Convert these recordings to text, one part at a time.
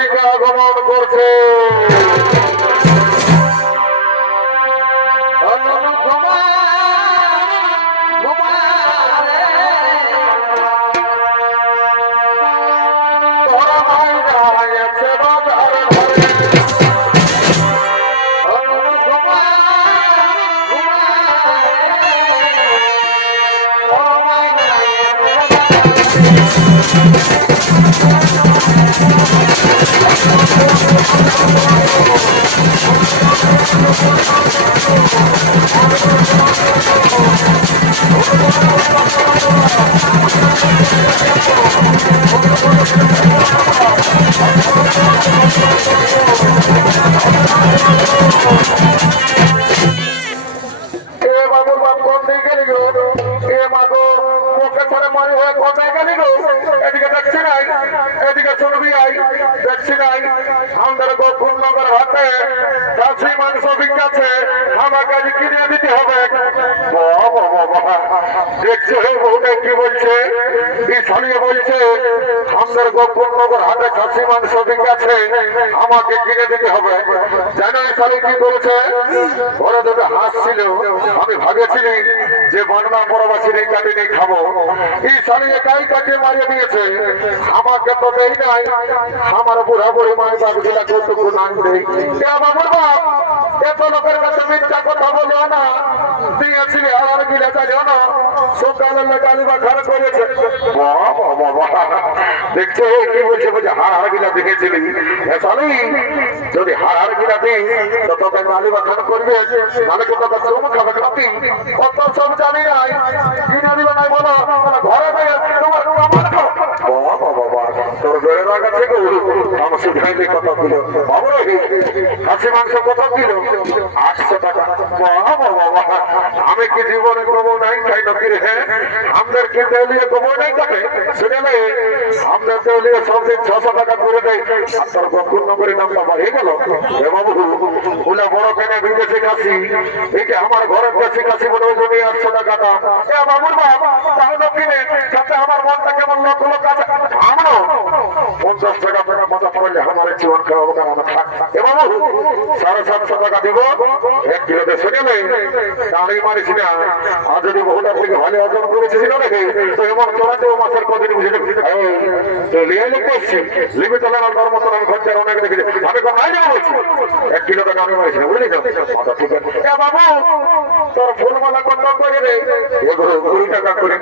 দিকে আগমন করছে। এদিকে চলবি আই দেখছি নাই আমাদের গোকুলনগর হাটে কাছে মাংস বিকাছে আমাকে আজ কিনে দিতে হবে। দেখছে বউটা কি বলছে ছাড়িয়ে বলছে আমাদের গোকুলনগর হাটে কাছে মাংস বিকাছে আমাকে কিনে দিতে হবে। জানো শালি কি বলছে? ওরা দুটো হাসছিল। আমি ভাবেছিলি যে বাংলা পরবাসীর এই কাটি নিয়ে খাবো, এই শালি একাই কাটিয়ে মারিয়ে দিয়েছে। আমাকে তো দেই নাই, আমার বুড়া বুড়ি মাই বাপ গুলা কতটুকু নাম দেই। বাবুর বাপ এত লোকের কাছে মিথ্যা কথা বলো না, দিয়েছিলি আর গিলে চালিও না, সকালের গালি বা খারাপ করেছে। দেখছে কি বলছে বলছে হার গিলা দেখেছিলি যদি হার গিলা দিই তো তোকে গালি বা খারাপ করবে, নাহলে তো তোকে চুম খাবে খাবি। কত সব জানি নাই কিনে দিবে নাই বলো ঘরে তোমার তোর বেড়ে রাখা থেকে আমার সুখাইলে কত কিলো বাবু খাসি মাংস কত কিলো 800 টাকা। আমি কি জীবনে কমো নাই তাই না কিরে? হ্যাঁ আমাদের কি দেউলিয়ে কমো নাই কাটে শুনেলে আমাদের দেউলিয়ে সবদিন 600 টাকা করে দেয়। আর তোর গোকুলনগরের নামটা বাড়িয়ে গেল। বাবু ওলা বড় কেনে বিদেশি খাসি, এইটা আমার ঘরের দেশি খাসি বলে ওই জন্য 800 টাকা দাম। বাবুর বাপ তাহলে কিনে যাতে আমার মনটা কেমন লোক লোক আছে আমরাও 50 টাকা টাকা মজা পড়লে আমার জীবন খাওয়াবো কারণ আমার থাক। বাবু 750 টাকা দিব 1 কিলোতে শুনে নেই দাঁড়িয়ে মারিস না। আর যদি বহুটা থেকে ভালো অর্জন করেছিস না রেখে তো এমন চলা দেবো মাসের কদিন বুঝে লিয়ে লিখে এসছি লিখে চলে না তোর মতন আমি খরচার অনেক দেখেছি। আমি কম নাই যাবো বলছি 1 কিলো টাকা আমি মারিস না বুঝলি তো কথা ঠিক আছে। বাবু তোর ফুলমালা কত করে রে? 20 টাকা করে।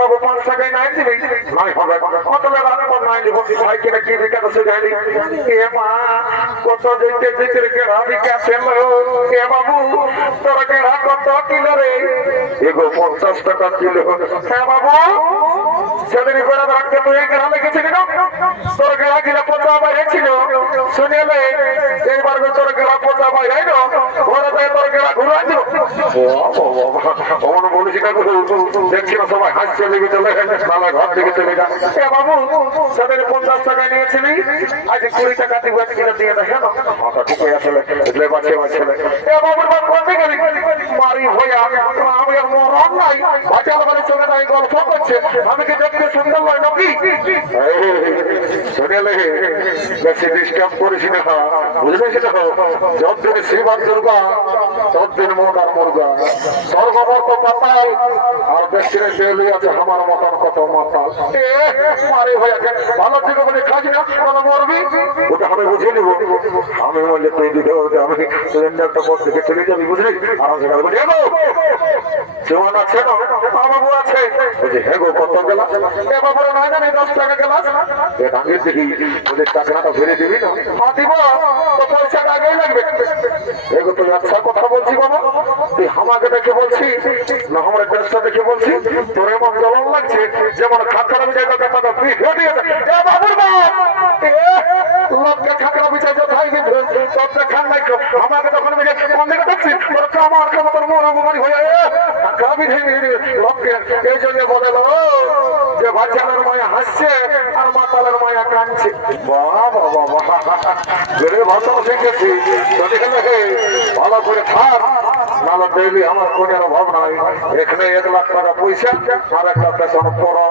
বাবু 5 টাকায় নাই দিবি নাই হবে কত টাকা নাই দিব ভাই কিনা কি দিকে তো যাইনি। মা কত দিতে দিতে কেড়া দিকে ফেললো। বাবু তোর কেড়া কত কিলো রে? 50 টাকা কিলো। বাবু সেদিন করে রাখতে তুই কেড়া লিখেছিলি না? তোর কেড়া কিলো 50 বাইরে ছিল শুনেলে এইবার তোর কেড়া 50 বাইরে না ঘরে তোর কেড়া ঘুরে দিব। অমন বলেছি না দেখছি না সবাই হাসছে লেগে চলে নালা ঘর থেকে চলে যা। বাবু সেদিন 50 টাকা নিয়েছিলি আজ 20 টাকা দিব কিলো দিয়ে দেখে না মাথা ঠিক হয়ে আসলে এগুলো বাঁচে বাঁচলে। বাবুর বাপ করতে গেলি মারি হইয়া আমি আর মরণ নাই বাঁচাল বলে চলে যাই গল্প করছে। আমি কি দেখতে সুন্দর নয় নাকি? শুনেলে বেশি ডিস্টার্ব করিস না বুঝলি তো। যতদিন শিবার দুর্গা ততদিন মোট আর মুরগা স্বর্গবর্ত পাতাল আর দেশের দেউলি আছে আমার মতন কত মাথা। মারি হইয়া ভালো থেকে বলে খাজি না কোনো মরবি ওটা আমি বুঝে নিব। আমি বললে তুই দিতে আমি সিলিন্ডারটা পর থেকে চলে যাবি বুঝলি। আর সেটা বলি এগো জোয়ান আছে না বাবু আছে বলছি হ্যাঁ গো কত গেলাস? বাবুরা না জানি 10 টাকা গেলাস ভাঙিয়ে দিবি ওদের টাকাটা ফেলে দিবি না? হ্যাঁ দিব তো পয়সাটা আগেই লাগবে। এগো তুই আচ্ছা কথা বলছি বাবা তুই আমাকে দেখে বলছি না আমার দেশটা দেখে বলছি তোর এমন জ্বলন লাগছে যেমন খাতরা বিজয় কথা তুই ঘটিয়ে বাবুর বাপ লোককে খাতরা বিজয় কোথায় কিন্তু তোরটা খান নাই আমাকে তখন মন্দিরে দেখছি তোর আমার মতন মরুমারি হয়ে লোককে এই জন্য বলে যে বাচ্চাদের মায়া হাসছে আর মাতালের মায়া কাঁদছে। ভাষা শিখেছি ভালো করে থাক নাহলে ডেইলি আমার কোনের অভাব নাই। এখানে 1 লাখ টাকা পয়সা আর একটা পেছন পড়ো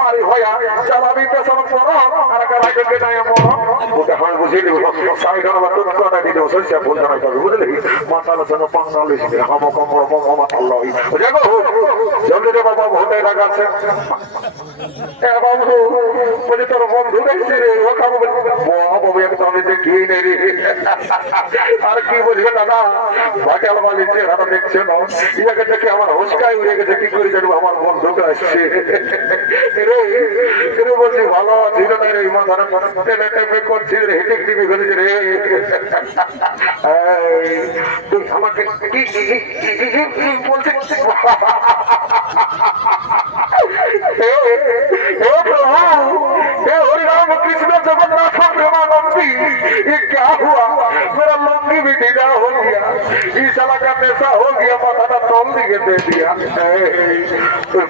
মারি হইয়া চালাবি পেছন পড়ো আর একটা রাখে নাই মরো ওটা আমি বুঝিয়ে দেবো সাড়ে টাকা তোর কথা দিয়ে দেবো সরষে ফুল জানাই যাবে বুঝলি মাথার সঙ্গে পাঙ্গালিস হাম কম আল্লাহ দেখো জলদি রে বাবা ভোটে লাগাচ্ছে বাবু বলে তোর বন্ধু গেছে রে ও খাবো বাবু একদম আমি দেখি নেই রে আর কি বলবে দাদা ভাটাল বালি চেহারা দেখছে না ইয়াকে দেখে আমার হোসকাই উড়ে গেছে কি করে জানবো আমার বন্ধুকে আসছে রে বলছি ভালো ছিল না রে মাথার টেনে টেপে করছি রে হেঁটে টিভি করেছি রে তুই আমাকে কি বলছে हे प्रभु हे हरि राम कृष्ण जगन्नाथ प्रेमानंदी ये क्या हुआ मेरा लंगी भी ढीला हो गया इस साला का पैसा हो गया माथा तोल दिए दे दिया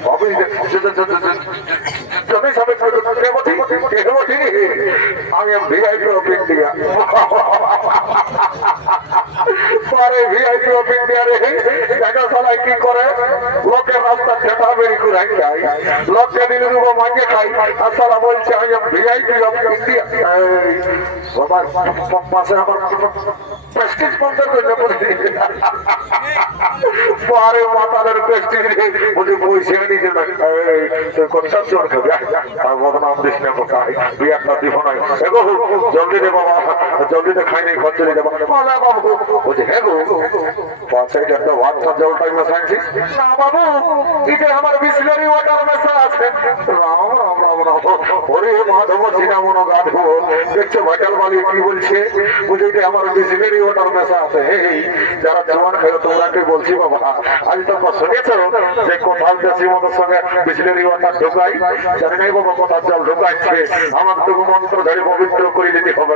बाबू जब सब আমি ভিআইপি অফ ইন্ডিয়া পরে ভিআইপি অফ ইন্ডিয়া রে দেখা সালাই কি করে লোকের রাস্তা ঠেটা বেরি কুড়াই যায় লোককে দিলে রুবো মাঙ্গে খাই আর সালা বলছে আমি ভিআইপি অফ ইন্ডিয়া বাবার পাশে আমার প্রেস্টিজ পঞ্চাশ করলে পরে মাতালের প্রেস্টিজ বলছে পয়সা নিজে না কথা চোর খাবে আর বদনাম দিস না কোথায় বিয়ারটা দিব নাই এগো জলদি দে বাবা জলদি দে খাই নাই ঘর চলে যাবো বাবু বলছে হ্যাঁ গো পাঁচাইটা একটা ভাতটা জলটাই মেশাইছিস না বাবু এটা আমার বিসলারি ওয়াটার মেশা আছে রাম রাম রাম রাম ওরে মাধব সিনামন গাধব দেখছো ভাটাল বালি কি বলছে বুঝে এটা আমার বিসলারি ওয়াটার মেশা আছে যারা জোয়ান খেলো তোমরাকে বলছি বাবা আজ তো শুনেছো যে কোথাও দেশি মতের সঙ্গে বিসলারি ওয়াটার ঢোকাই জানি নাই বাবা কোথাও জল ঢোকাচ্ছে আমার তো মন্ত্র ধরে পবিত্র করে দিতে হবে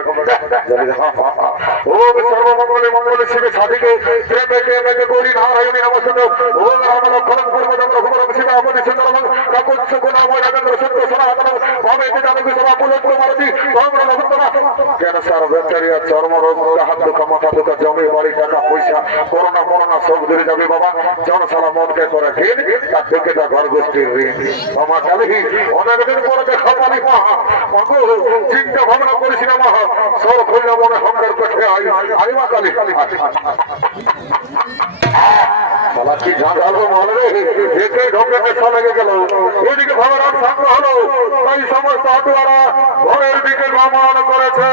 ও সর্বমঙ্গলে মঙ্গলে শিবে সাধিকে প্রেমে প্রেমে গৌরী নারায়ণী নমস্তে ও রাম লক্ষণ পূর্বতম রঘুবর শিবা আপনি সুন্দরম কাকুৎস গুণাম রাজেন্দ্র সত্য সনাতন ভবে জানবি সভা পুলত্র মারতি ওম নমঃ ক্যান্সার ব্যাকটেরিয়া চর্মরোগ হাত দুঃখা মাথা দুঃখা জমি বাড়ি টাকা পয়সা করোনা মরোনা সব দূরে যাবে বাবা জনসালা মনকে করে ঋণ তার থেকে যা ঘর গোষ্ঠীর ঋণ আমার চালি অনেকদিন পরে দেখা পালি মা মাগো চিন্তা ভাবনা করিস না মা সর খুললে মনে হঙ্কার পেটে আইমা কালি কি ঝাঁঝালো মহলে দেখে ঢোকে পেশা লেগে গেল এদিকে ভগবান সামনে হলো তাই সমস্ত আটুয়ারা ঘরের দিকে গমন করেছে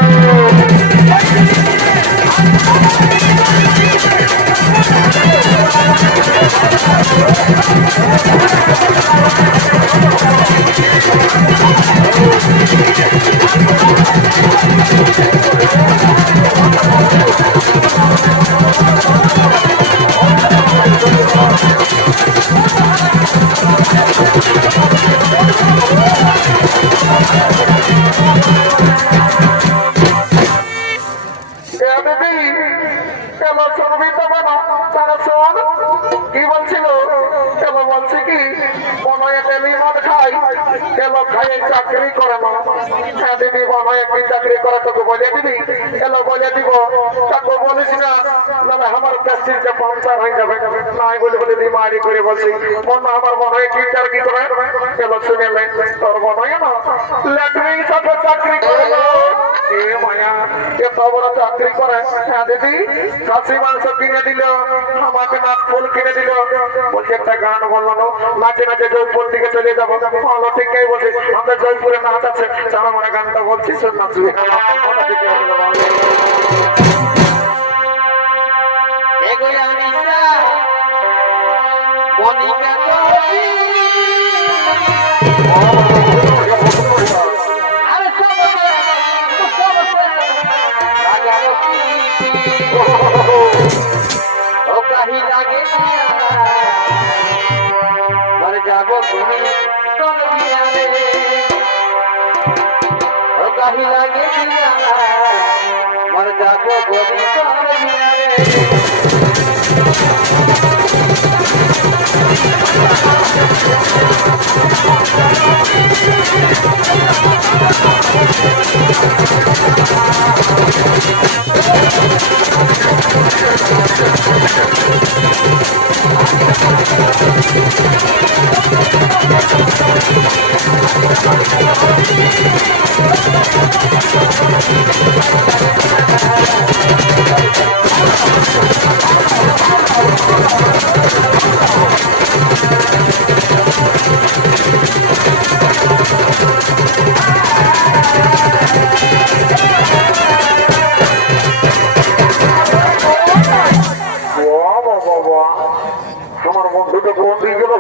কি বলছিল বলছে কি খাই চাকরি করে না দিদি মনে কি চাকরি করে তোকে বলে দিবি এলো বলে দিব তাকে বলিস না আমার প্রেস্টিজ যে পাঞ্চার হয়ে যাবে নাই বলে বলে বিমারি করে বলছি মনে আমার মনে হয় কি চাকরি করে এলো শুনে তোর মনে হয় না ল্যাটরিন সাথে চাকরি করে মায়া এত বড় চাকরি করে দিদি খাসি মাংস কিনে দিল আমাকে নাচ ফুল কিনে দিল বলছে একটা গান বললো নাচে নাচে জয়পুর দিকে চলে যাবো ভালো ঠিকই বলছি আমাদের জয়পুরে নাচ আছে চারা মারা গানটা বলছি শোন নাচবি मर जाबो गोरी सारे আমার বন্ধুকে কোন দিকে গেল?